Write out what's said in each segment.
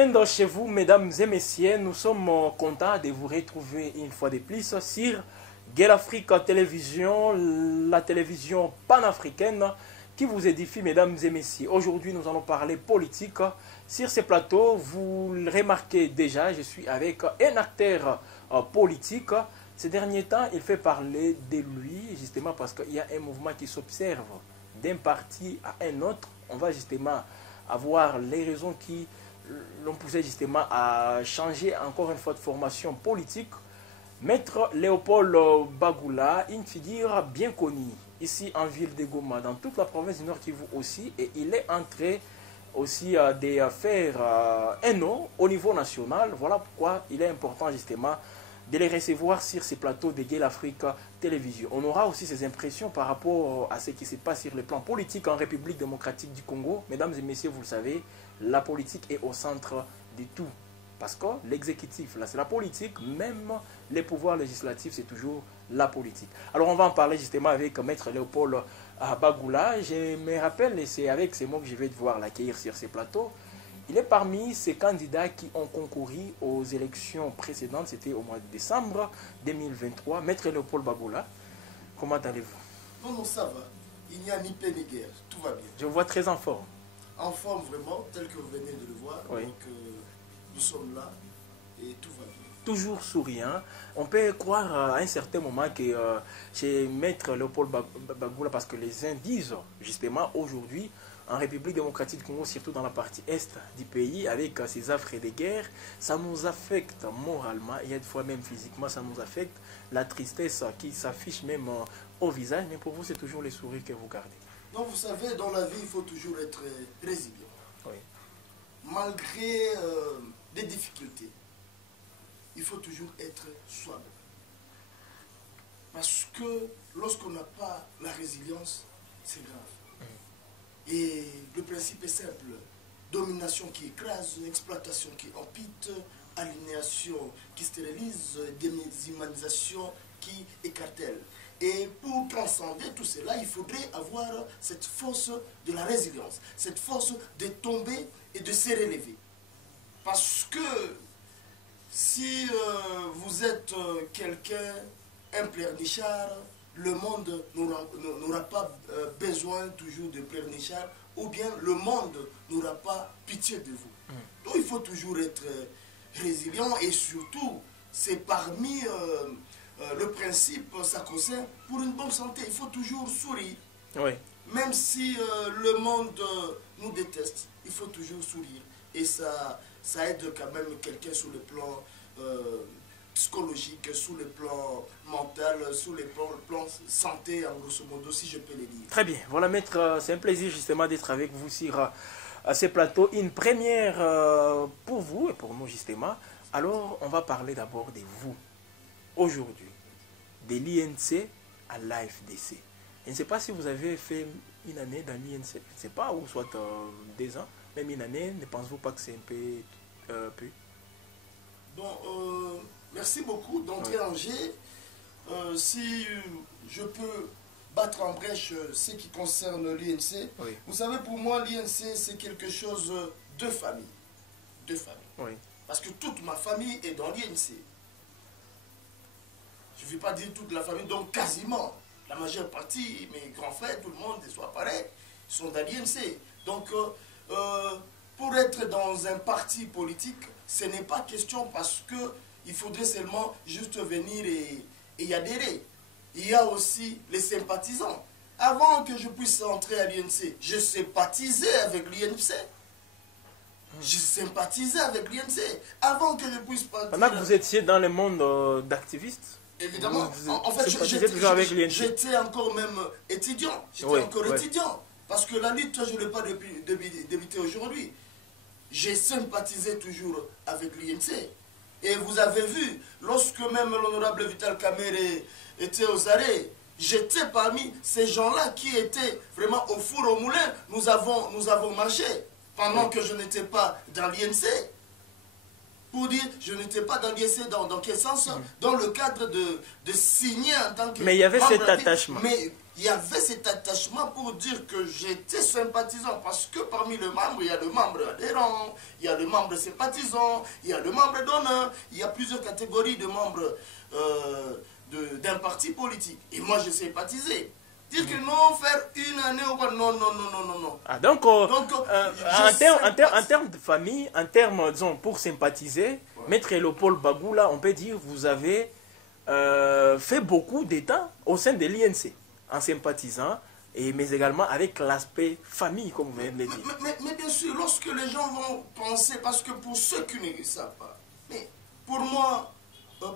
week-end chez vous, mesdames et messieurs. Nous sommes contents de vous retrouver une fois de plus sur Gueule Afrique Télévision, la télévision panafricaine qui vous édifie, mesdames et messieurs. Aujourd'hui, nous allons parler politique. Sur ce plateau, vous le remarquez déjà, je suis avec un acteur politique. Ces derniers temps, il fait parler de lui, justement parce qu'il y a un mouvement qui s'observe d'un parti à un autre. On va justement avoir les raisons qui l'ont poussé justement à changer encore une fois de formation politique. Maître Léopold Bagoula, une figure bien connue ici en ville de Goma, dans toute la province du Nord Kivu aussi, et il est entré aussi de faire un nom au niveau national. Voilà pourquoi il est important justement de les recevoir sur ces plateaux de Gueule Afrique Télévision. On aura aussi ses impressions par rapport à ce qui se passe sur le plan politique en République démocratique du Congo. Mesdames et messieurs, vous le savez, la politique est au centre de tout. Parce que l'exécutif, là, c'est la politique, même les pouvoirs législatifs, c'est toujours la politique. Alors, on va en parler justement avec Maître Léopold Bagoula. Je me rappelle, et c'est avec ces mots que je vais devoir l'accueillir sur ces plateaux. Il est parmi ces candidats qui ont concouru aux élections précédentes, c'était au mois de décembre 2023. Maître Léopold Bagoula, comment allez-vous? Non, ça va. Il n'y a ni paix ni guerre. Tout va bien. Je vous vois très en forme. En forme vraiment, tel que vous venez de le voir. Oui. Donc, nous sommes là et tout va bien. Toujours souriant. On peut croire à un certain moment que chez Maître Léopold Bagoula, parce que les uns disent justement aujourd'hui, en République démocratique du Congo, surtout dans la partie est du pays, avec ces affres de guerre, ça nous affecte moralement, et des fois même physiquement, ça nous affecte. La tristesse qui s'affiche même au visage, mais pour vous, c'est toujours les sourires que vous gardez. Donc, vous savez, dans la vie, il faut toujours être résilient. Oui. Malgré des difficultés, il faut toujours être soi-même. Parce que lorsqu'on n'a pas la résilience, c'est grave. Et le principe est simple. Domination qui écrase, exploitation qui empite, aliénation qui stérilise, déshumanisation qui écartèle. Et pour transcender tout cela, il faudrait avoir cette force de la résilience, cette force de tomber et de se relever. Parce que si vous êtes quelqu'un, un pleurnichard, le monde n'aura pas besoin toujours de pleurnichard, ou bien le monde n'aura pas pitié de vous. Donc il faut toujours être résilient, et surtout, c'est parmi le principe sacro-saint pour une bonne santé. Il faut toujours sourire. Oui. Même si le monde nous déteste, il faut toujours sourire. Et ça aide quand même quelqu'un sur le plan psychologique, sur le plan mental, sur le plan santé, en grosso modo, si je peux le dire. Très bien. Voilà, maître, c'est un plaisir justement d'être avec vous sur ces plateaux. Une première pour vous et pour nous justement. Alors, on va parler d'abord de vous. Aujourd'hui, de l'INC à l'AFDC. Je ne sais pas si vous avez fait une année dans l'INC, je ne sais pas, ou soit 2 ans, même une année, ne pensez-vous pas que c'est un peu... Bon, merci beaucoup d'entrer en jeu. Si je peux battre en brèche ce qui concerne l'INC, oui. Vous savez, pour moi, l'INC, c'est quelque chose de famille. De famille. Oui. Parce que toute ma famille est dans l'INC. Je ne vais pas dire toute la famille, donc quasiment. La majeure partie, mes grands frères, tout le monde, soit pareil, sont dans l'INC. Donc, pour être dans un parti politique, ce n'est pas question parce qu'il faudrait seulement juste venir et y adhérer. Il y a aussi les sympathisants. Avant que je puisse entrer à l'INC, je sympathisais avec l'INC. Je sympathisais avec l'INC. Avant que je puisse partir... Pendant que vous étiez dans le monde d'activistes, évidemment, en fait, j'étais encore même étudiant. J'étais encore étudiant. Parce que la lutte, je ne l'ai pas débuté aujourd'hui. J'ai sympathisé toujours avec l'INC. Et vous avez vu, lorsque même l'honorable Vital Kamerhe était aux arrêts, j'étais parmi ces gens-là qui étaient vraiment au four au moulin. Nous avons marché pendant que je n'étais pas dans l'INC. Pour dire, je n'étais pas dans l'INC, dans quel sens? Dans le cadre de signer en tant que... Mais il y avait cet attachement. Mais il y avait cet attachement pour dire que j'étais sympathisant, parce que parmi les membres, il y a le membre adhérent, il y a le membre sympathisant, il y a le membre d'honneur, il y a plusieurs catégories de membres d'un parti politique. Et moi, je sympathisais. Dire que non, faire une année ou quoi, non, non, non, non, non, non. Ah, donc, en termes de famille, en termes, disons, pour sympathiser, ouais. Maître Léopold Bagoula, on peut dire, vous avez fait beaucoup d'états au sein de l'INC, en sympathisant, mais également avec l'aspect famille, comme vous venez de le dire. Mais bien sûr, lorsque les gens vont penser, parce que pour ceux qui ne savent pas, mais pour moi,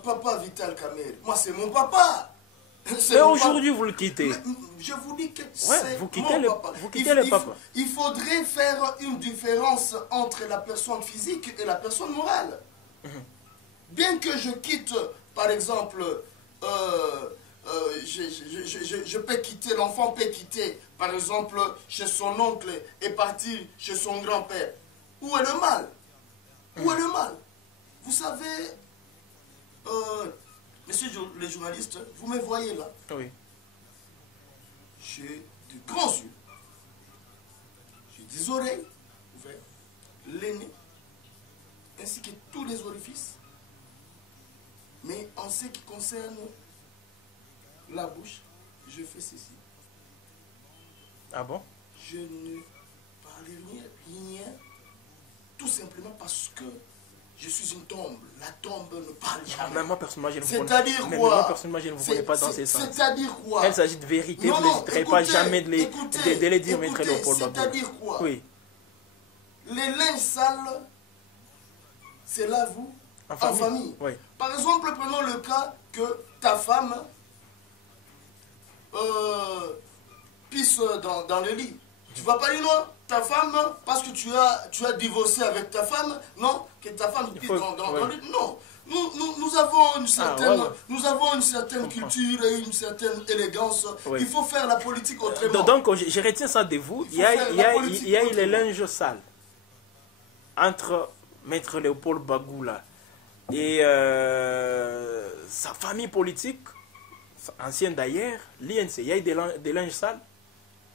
papa Vital Kamerhe, moi c'est mon papa. Mais aujourd'hui, vous le quittez. Mais je vous dis que ouais, c'est vous quittez mon papa. Vous quittez le papa. Il faudrait faire une différence entre la personne physique et la personne morale. Bien que je quitte, par exemple, je peux quitter, l'enfant peut quitter, par exemple, chez son oncle et partir chez son grand-père. Où est le mal? Où est le mal? Vous savez... Monsieur le journaliste, vous me voyez là? Oui. J'ai de grands yeux. J'ai des oreilles ouvertes, les nez, ainsi que tous les orifices. Mais en ce qui concerne la bouche, je fais ceci. Ah bon? Je ne parle rien, tout simplement parce que je suis une tombe. La tombe ne parle jamais. Même moi, personnellement, je ne vous C'est-à-dire connais, quoi? moi, personnellement, je ne vous connais pas dans ces sens. C'est-à-dire quoi? Quand il s'agit de vérité, vous n'hésiterez pas jamais de les dire, Maître Léopold Bagoula. C'est-à-dire quoi? Oui. Les linges sales, c'est là, vous, en famille. Oui. Par exemple, prenons le cas que ta femme pisse dans le lit. Tu ne vas pas dire non, ta femme, parce que tu as divorcé avec ta femme, non, que ta femme pisse dans le lit. Non. Nous avons une certaine culture et une certaine élégance. Oui. Il faut faire la politique autrement. Donc, je retiens ça de vous. Il y a eu les linges sales entre Maître Léopold Bagoula et sa famille politique, ancienne d'ailleurs, l'INC. Il y a eu des linges sales.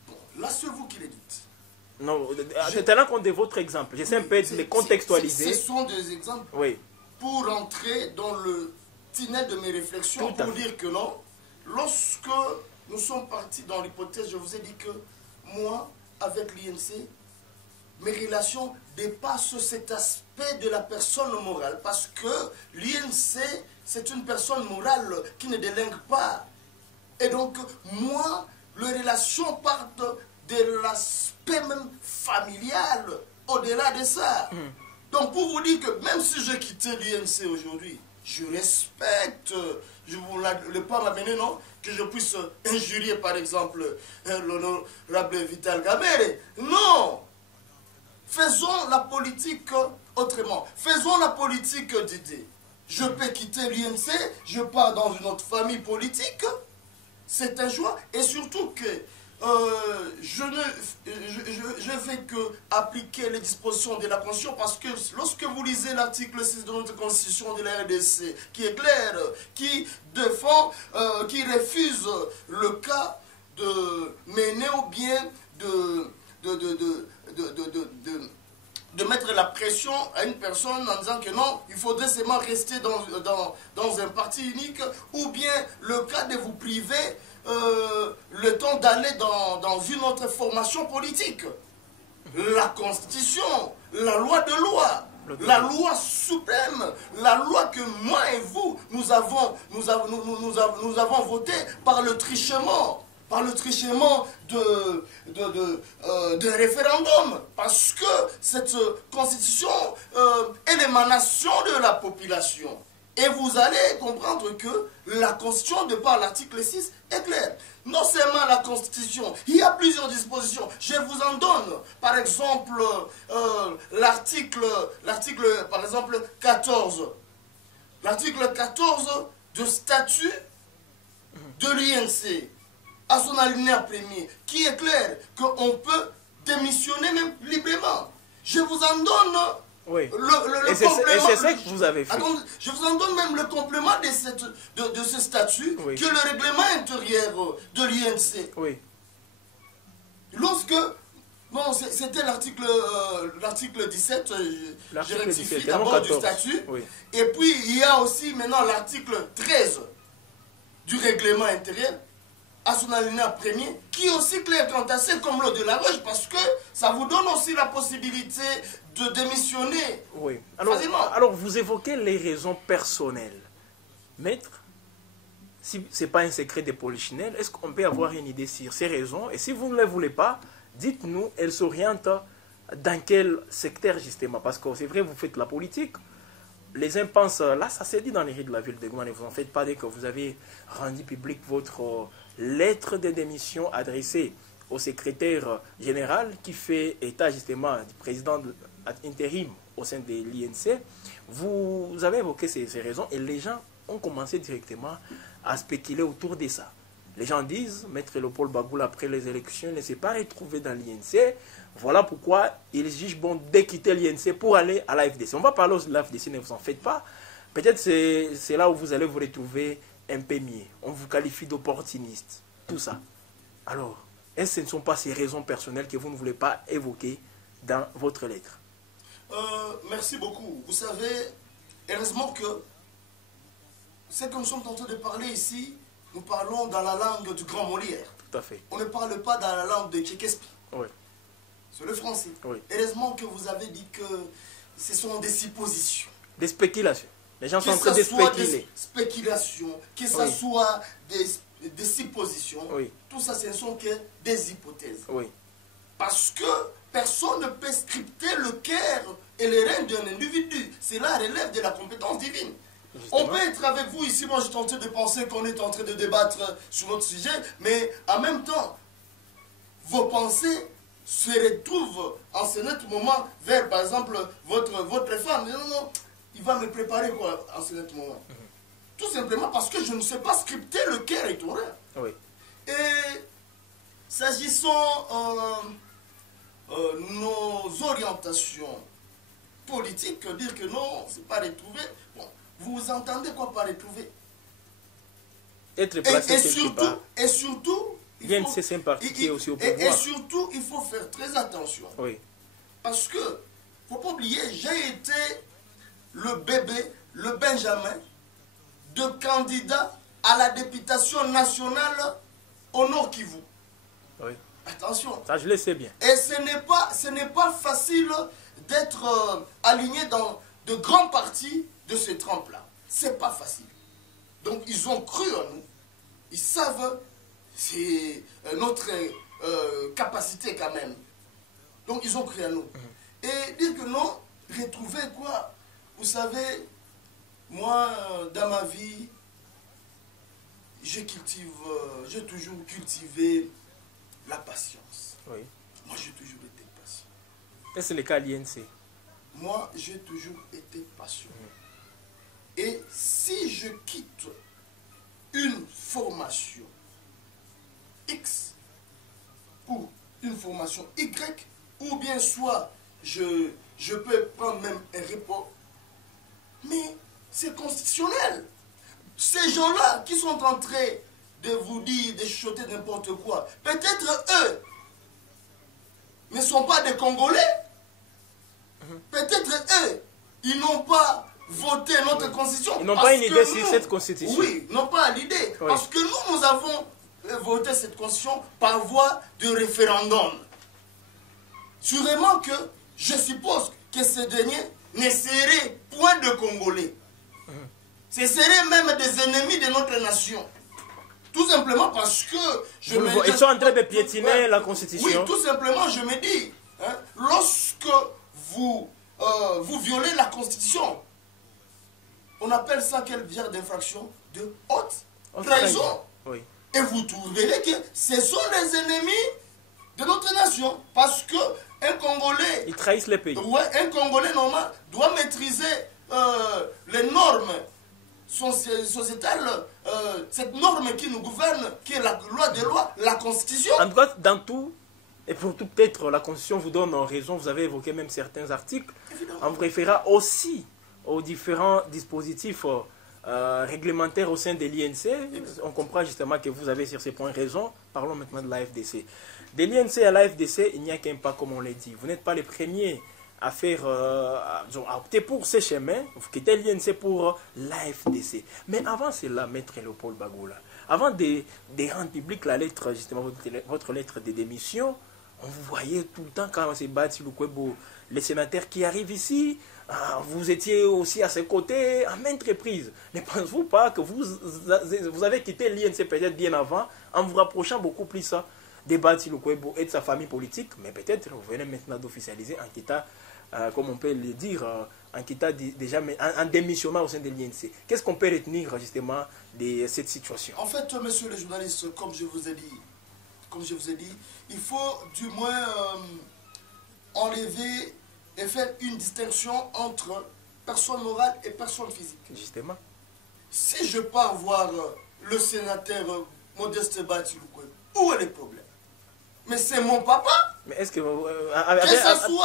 Bon, là, c'est vous qui le dites. Non, tenant compte de votre exemple, j'essaie un peu de les contextualiser. Ce sont des exemples. Oui. Pour entrer dans le tunnel de mes réflexions, pour dire que non, lorsque nous sommes partis dans l'hypothèse, je vous ai dit que moi, avec l'INC, mes relations dépassent cet aspect de la personne morale, parce que l'INC, c'est une personne morale qui ne délingue pas. Et donc, moi, les relations partent de l'aspect même familial, au-delà de ça. Donc pour vous dire que même si je quittais l'INC aujourd'hui, je respecte, je ne voulais pas m'amener, non, que je puisse injurier par exemple l'honorable Vital Kamerhe. Non! Faisons la politique autrement. Faisons la politique d'idées. Je peux quitter l'INC, je pars dans une autre famille politique. C'est un choix. Et surtout que je ne fais que appliquer les dispositions de la Constitution, parce que lorsque vous lisez l'article 6 de notre Constitution de la RDC, qui est clair, qui défend, qui refuse le cas de mener ou bien de mettre la pression à une personne en disant que non, il faudrait seulement rester dans un parti unique, ou bien le cas de vous priver le temps d'aller dans une autre formation politique. La Constitution, la loi de loi, la loi suprême, la loi que moi et vous, nous avons voté par le trichement. Par le trichement de référendum, parce que cette constitution est l'émanation de la population. Et vous allez comprendre que la constitution, de par l'article 6, est claire. Non seulement la constitution, il y a plusieurs dispositions. Je vous en donne. Par exemple, l'article, par exemple, 14. L'article 14 de statut de l'INC, à son alinéa premier, qui est clair qu'on peut démissionner même librement. Je vous en donne Oui. Le Et c'est ça que vous avez fait. Attendez, je vous en donne même le complément de ce statut, Oui. que le règlement intérieur de l'INC. Oui. Lorsque, bon, c'était l'article 17, je rectifie d'abord du statut, oui. et puis il y a aussi maintenant l'article 13 du règlement intérieur, à son alinéa premier, qui est aussi clair quant à c'est comme l'eau de la roche, parce que ça vous donne aussi la possibilité de démissionner. Oui. Facilement. Alors vous évoquez les raisons personnelles. Maître, si ce n'est pas un secret de polichinelle, est-ce qu'on peut avoir une idée sur ces raisons? Et si vous ne les voulez pas, dites-nous, elles s'orientent dans quel secteur justement? Parce que c'est vrai, vous faites la politique. Les uns pensent, là ça s'est dit dans les rues de la ville de Goma, ne vous en faites pas dès que vous avez rendu public votre lettre de démission adressée au secrétaire général qui fait état justement du président intérim au sein de l'INC. Vous avez évoqué ces raisons et les gens ont commencé directement à spéculer autour de ça. Les gens disent, Maître Léopold Bagoula, après les élections, ne s'est pas retrouvé dans l'INC. Voilà pourquoi il juge bon de quitter l'INC pour aller à la FDC. On va parler de la FDC, ne vous en faites pas. Peut-être c'est là où vous allez vous retrouver un peu mieux. On vous qualifie d'opportuniste. Tout ça. Alors, est-ce que ce ne sont pas ces raisons personnelles que vous ne voulez pas évoquer dans votre lettre? Merci beaucoup. Vous savez, heureusement que ce que nous sommes en train de parler ici, nous parlons dans la langue du grand Molière. Tout à fait. On ne parle pas dans la langue de Tchekespi. Oui. C'est le français. Oui. Heureusement que vous avez dit que ce sont des suppositions. Des spéculations. Les gens sont en Que train ce de soit spéculer. des spéculations, que ce Oui. soit des suppositions, Oui. tout ça, ce ne sont que des hypothèses. Oui. Parce que personne ne peut scripter le cœur et les reins d'un individu. Cela relève de la compétence divine. Justement. On peut être avec vous ici, moi je suis en train de penser qu'on est en train de débattre sur notre sujet, mais en même temps, vos pensées se retrouvent en ce net moment vers, par exemple, votre femme. Non, non, il va me préparer quoi en ce net moment? Tout simplement parce que je ne sais pas scripter le cœur et tout rien. Oui. Et s'agissant nos orientations politiques, dire que non, c'est pas retrouvé. Bon, vous entendez quoi par retrouver? Être placé quelque part. Et surtout, Bien, c'est un parti qui est aussi au pouvoir. et surtout, il faut faire très attention. Oui. Parce que, faut pas oublier, j'ai été le bébé, le Benjamin, de candidat à la députation nationale au Nord Kivu. Oui. Attention. Ça, je le sais bien. Et ce n'est pas facile d'être aligné dans de grands partis de ce trempe-là. C'est pas facile. Donc, ils ont cru en nous. Ils savent c'est notre capacité quand même. Donc, ils ont cru en nous. Et dire que non, retrouver quoi? Vous savez, moi, dans ma vie, j'ai toujours cultivé la patience. Oui. Moi, j'ai toujours été patient. Et c'est le cas à l'INC. Moi, j'ai toujours été patient. Et si je quitte une formation X ou une formation Y, ou bien soit je peux prendre même un repos, mais c'est constitutionnel. Ces gens-là qui sont en train de vous dire, de chuchoter n'importe quoi, peut-être eux ne sont pas des Congolais. Peut-être eux, ils n'ont pas voté notre constitution. Ils n'ont pas une idée sur cette constitution. Oui, ils n'ont pas l'idée. Oui. Parce que nous avons voté cette constitution par voie de référendum. Sûrement que je suppose que ces derniers ne seraient point de Congolais. Ce seraient même des ennemis de notre nation. Tout simplement parce que Ils sont en train de piétiner la constitution. Oui, tout simplement, je me dis, hein, lorsque vous violez la constitution, on appelle ça quel genre d'infraction? De haute trahison. Oui. Et vous trouverez que ce sont les ennemis de notre nation. Parce que un Congolais... Ils trahissent les pays. Ouais, un Congolais normal doit maîtriser les normes sociétales, cette norme qui nous gouverne, qui est la loi des lois, la Constitution. En tout cas, dans tout, Et pour tout, peut-être la Constitution vous donne raison, vous avez évoqué même certains articles, Évidemment. en vous référant aussi aux différents dispositifs réglementaires au sein de l'INC. On comprend justement que vous avez sur ces points raison. Parlons maintenant de la FDC. De l'INC à la FDC, il n'y a qu'un pas, comme on l'a dit. Vous n'êtes pas les premiers à faire, à opter pour ces chemins. Vous quittez l'INC pour la FDC. Mais avant cela, Maître Léopold Bagoula, avant de rendre public la lettre, justement, votre lettre de démission, on vous voyait tout le temps quand on s'est battu, les sénateurs qui arrivent ici, vous étiez aussi à ses côtés à maintes reprises. Ne pensez-vous pas que vous avez quitté l'INC peut-être bien avant, en vous rapprochant beaucoup plus de Bati Lukwebo et de sa famille politique, mais peut-être vous venez maintenant d'officialiser en quittant, comme on peut le dire, en quittant déjà en démissionnant au sein de l'INC. Qu'est-ce qu'on peut retenir justement de cette situation? En fait, monsieur le journaliste, comme je vous ai dit, il faut du moins enlever et faire une distinction entre personne morale et personne physique. Justement. Si je pars voir le sénateur Modeste Bati Lukwebo, où est le problème? Mais c'est mon papa. Mais est-ce que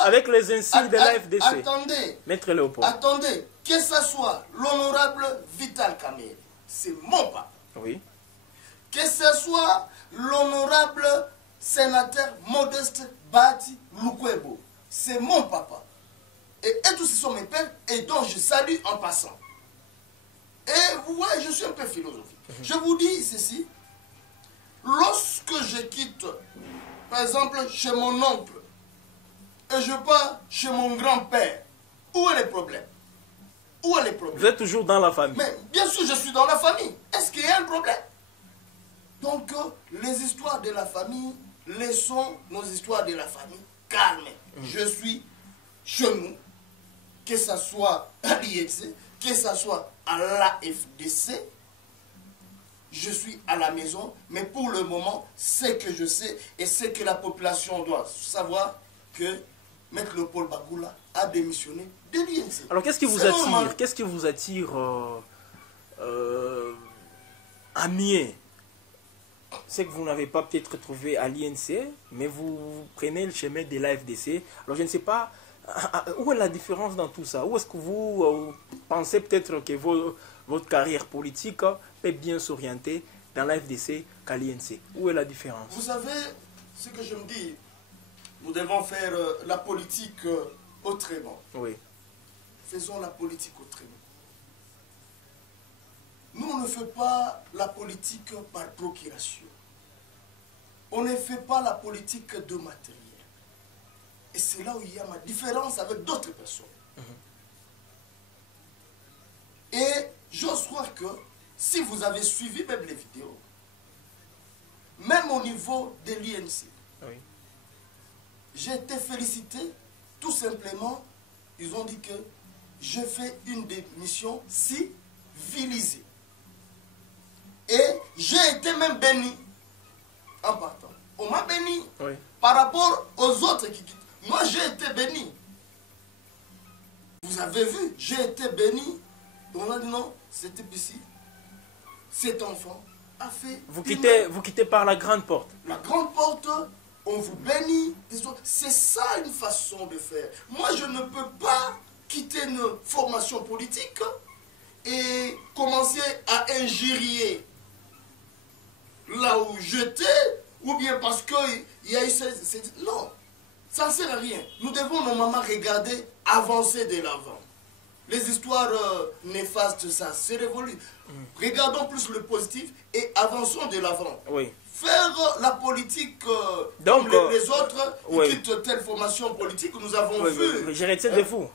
avec les insignes de la FDC, attendez, Maître Léopold, attendez, que ce soit l'honorable Vital Kamerhe, c'est mon papa. oui. Que ce soit l'honorable sénateur Modeste Bati Lukwebo, c'est mon papa. Et tous ce sont mes pères et dont je salue en passant. Et vous voyez, je suis un peu philosophique. Je vous dis ceci, lorsque je quitte, par exemple, chez mon oncle, et je pars chez mon grand-père, où est le problème? Où est le problème? Vous êtes toujours dans la famille. Mais bien sûr, je suis dans la famille. Est-ce qu'il y a un problème? Donc, les histoires de la famille, laissons nos histoires de la famille calmes. Je suis chez nous, que ce soit à l'INC, que ce soit à l'AFDC, je suis à la maison, mais pour le moment, ce que je sais et ce que la population doit savoir, que Maître Léopold Bagoula a démissionné de l'INC. Alors qu'est-ce qui vous attire? Qu'est-ce qui vous attire à Mié? C'est que vous n'avez pas peut-être trouvé à l'INC, mais vous prenez le chemin de l'AFDC. Alors je ne sais pas, où est la différence dans tout ça? Où est-ce que vous pensez peut-être que votre carrière politique peut bien s'orienter dans l'AFDC qu'à l'INC? Où est la différence? Vous savez, ce que je me dis, nous devons faire la politique autrement. Oui. Faisons la politique autrement. Nous, on ne fait pas la politique par procuration. On ne fait pas la politique de matériel. Et c'est là où il y a ma différence avec d'autres personnes. Et j'ose croire que si vous avez suivi même les vidéos, même au niveau de l'INC, Oui. j'ai été félicité, tout simplement, ils ont dit que je fais une démission civilisée. Et j'ai été même béni en partant. On m'a béni Oui. par rapport aux autres qui quittent. Moi, j'ai été béni. Vous avez vu, j'ai été béni. On a dit non, c'était ici. Cet enfant a fait... Vous quittez par la grande porte. La grande porte, on vous bénit. C'est ça une façon de faire. Moi, je ne peux pas quitter une formation politique et commencer à injurier là où j'étais, ou bien parce qu'il y a eu... Non, ça ne sert à rien. Nous devons normalement regarder, avancer de l'avant. Les histoires néfastes, ça, c'est révolu. Regardons plus le positif et avançons de l'avant. Oui. Faire la politique Donc, comme les autres, oui. qui quittent telle formation politique, nous avons Oui, vu. oui. Je retiens de vous.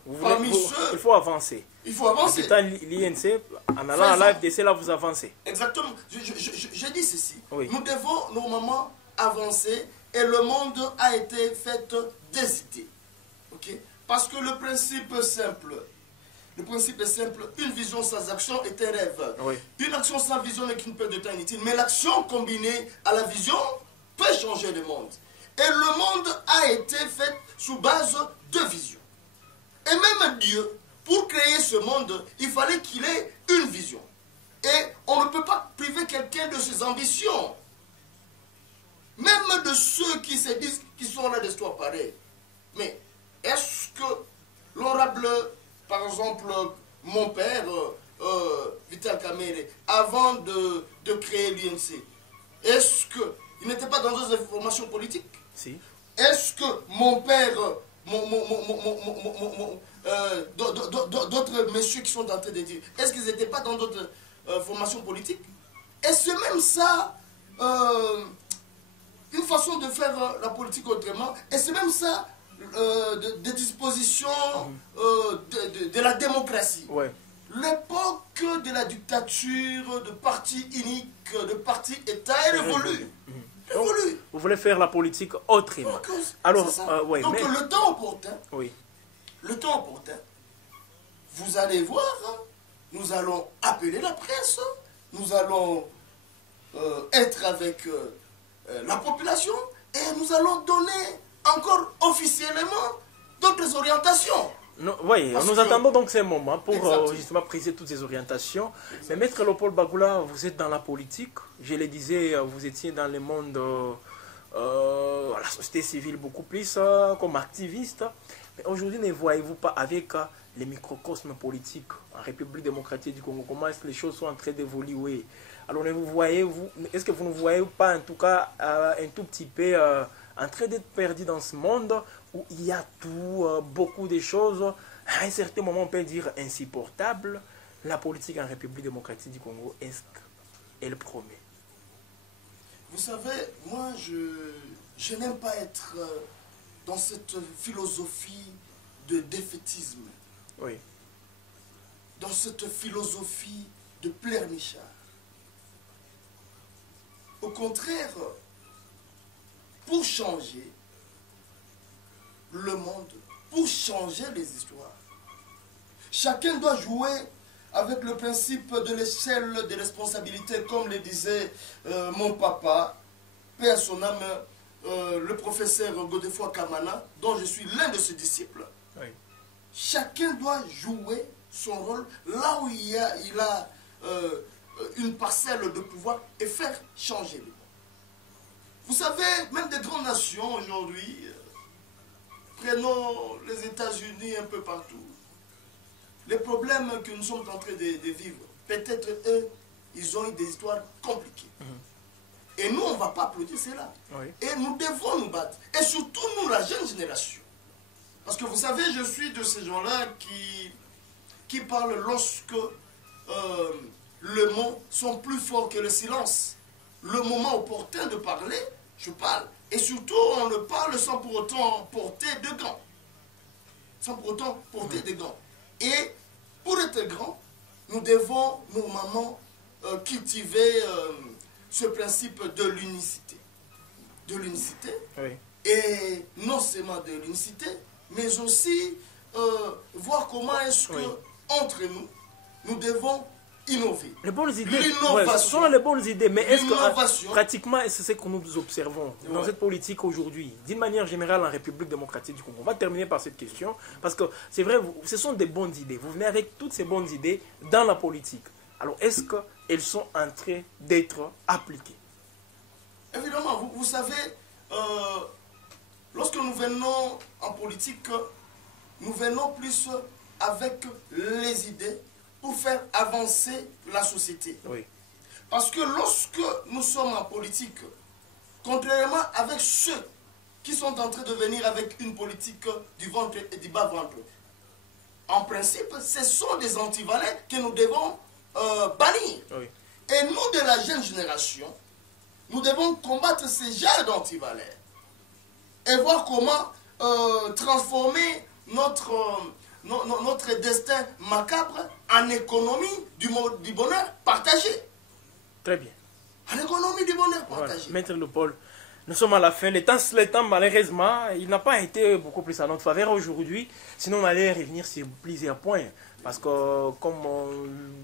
Il faut avancer. Il faut avancer. En quittant l'INC, en allant à l'AFDC, là, vous avancez. Exactement. Je dis ceci. Oui. Nous devons normalement avancer et le monde a été fait des idées. Ok? Parce que le principe est simple, une vision sans action est un rêve. Oui. Une action sans vision n'est qu'une perte de temps inutile. Mais l'action combinée à la vision peut changer le monde. Et le monde a été fait sous base de vision. Et même Dieu, pour créer ce monde, il fallait qu'il ait une vision. Et on ne peut pas priver quelqu'un de ses ambitions. même de ceux qui se disent qu'ils sont là d'histoire pareille. Mais est-ce que l'honorable, par exemple, mon père, Vital Kamerhe, avant de créer l'UNC, est-ce qu'il n'était pas dans d'autres formations politiques? Si. Est-ce que mon père, d'autres messieurs qui sont en train de dire, est-ce qu'ils n'étaient pas dans d'autres formations politiques? Et c'est même ça, une façon de faire la politique autrement, et c'est même ça, des dispositions de la démocratie. Ouais. L'époque de la dictature, de parti unique, de parti État est révolue. Vous voulez faire la politique autrement. Donc, alors, ouais, donc le temps opportun, oui. Le temps opportun, vous allez voir, nous allons appeler la presse, nous allons être avec la population et nous allons donner encore officiellement d'autres orientations. Oui, nous attendons donc ces moments pour justement préciser toutes ces orientations. Mais Maître Léopold Bagula, vous êtes dans la politique. Je le disais, vous étiez dans le monde, la société civile beaucoup plus comme activiste. Mais aujourd'hui, ne voyez-vous pas avec les microcosmes politiques en République démocratique du Congo, comment est-ce que les choses sont en train d'évoluer? Alors, est-ce que vous ne voyez pas en tout cas un tout petit peu en train d'être perdu dans ce monde où il y a tout, beaucoup de choses, à un certain moment on peut dire insupportables? La politique en République démocratique du Congo, est-ce qu'elle promet? Vous savez, moi je n'aime pas être dans cette philosophie de défaitisme. Oui. Dans cette philosophie de pleurnichard. Au contraire, pour changer le monde, pour changer les histoires, chacun doit jouer avec le principe de l'échelle des responsabilités, comme le disait mon papa, paix à son âme, le professeur Godefroy Kamana, dont je suis l'un de ses disciples. Oui. Chacun doit jouer son rôle là où il a une parcelle de pouvoir et faire changer le monde. Vous savez, même des grandes nations aujourd'hui, prenons les États-Unis un peu partout, les problèmes que nous sommes en train de vivre, peut-être eux, ils ont eu des histoires compliquées. Et nous, on ne va pas applaudir cela. Oui. Et nous devons nous battre. Et surtout, nous, la jeune génération. Parce que vous savez, je suis de ces gens-là qui parlent lorsque les mots sont plus forts que le silence. Le moment opportun de parler, je parle. Et surtout, on le parle sans pour autant porter de gants. Sans pour autant porter de gants. Et pour être grand, nous devons normalement cultiver ce principe de l'unicité. De l'unicité. Oui. Et non seulement de l'unicité, mais aussi voir comment est-ce que, entre nous, nous devons innover. Les bonnes idées, L'innovation. Ce sont les bonnes idées, mais est-ce que pratiquement, c'est ce que nous observons dans cette politique aujourd'hui, d'une manière générale en République démocratique du Congo? On va terminer par cette question, parce que c'est vrai, ce sont des bonnes idées. Vous venez avec toutes ces bonnes idées dans la politique. Alors, est-ce qu'elles sont en train d'être appliquées? Évidemment, vous savez, lorsque nous venons en politique, nous venons plus avec les idées pour faire avancer la société. Oui. Parce que lorsque nous sommes en politique, contrairement avec ceux qui sont en train de venir avec une politique du ventre et du bas-ventre, en principe, ce sont des antivalents que nous devons bannir. Oui. Et nous, de la jeune génération, nous devons combattre ces genres d'antivalents et voir comment transformer notre destin macabre en économie du bonheur partagé. Très bien. En économie du bonheur partagé. Voilà. Maître Léopold, nous sommes à la fin. Le temps, malheureusement, il n'a pas été beaucoup plus à notre faveur aujourd'hui. Sinon, on allait revenir sur plusieurs points. Parce que comme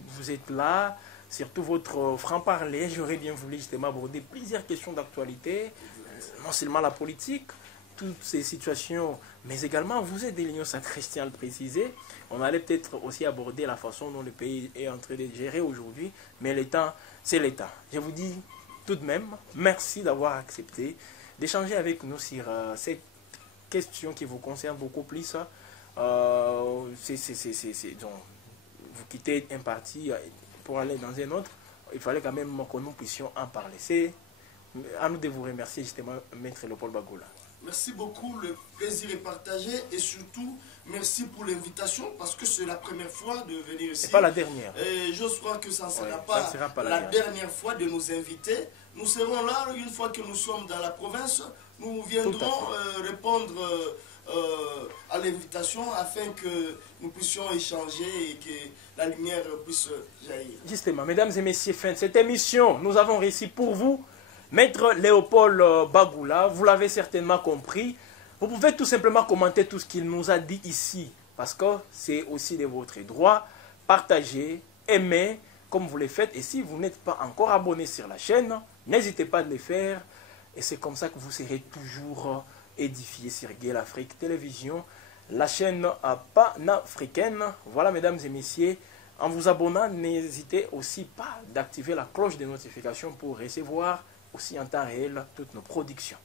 vous êtes là, surtout votre franc-parler, j'aurais bien voulu justement aborder plusieurs questions d'actualité. Non seulement la politique, toutes ces situations, mais également, vous êtes de l'Union sacrée, à le préciser. On allait peut-être aussi aborder la façon dont le pays est en train de gérer aujourd'hui, mais le temps, c'est le temps. Je vous dis tout de même, merci d'avoir accepté d'échanger avec nous sur cette question qui vous concerne beaucoup plus. Donc, vous quittez un parti pour aller dans un autre, il fallait quand même que nous puissions en parler. C'est à nous de vous remercier justement, Maître Léopold Bagula. Merci beaucoup, le plaisir est partagé et surtout, merci pour l'invitation parce que c'est la première fois de venir ici. C'est pas la dernière. Et je crois que ça ne sera, pas la dernière fois de nous inviter. Nous serons là une fois que nous sommes dans la province. Nous viendrons répondre à l'invitation afin que nous puissions échanger et que la lumière puisse jaillir. Justement, mesdames et messieurs, fin de cette émission, nous avons réussi pour vous Maître Léopold Bagula. Vous l'avez certainement compris. Vous pouvez tout simplement commenter tout ce qu'il nous a dit ici, parce que c'est aussi de votre droit. Partagez, aimez, comme vous le faites. Et si vous n'êtes pas encore abonné sur la chaîne, n'hésitez pas à le faire. Et c'est comme ça que vous serez toujours édifié sur Gale Afrique Télévision, la chaîne panafricaine. Voilà, mesdames et messieurs, en vous abonnant, n'hésitez aussi pas d'activer la cloche de notification pour recevoir aussi en temps réel toutes nos productions.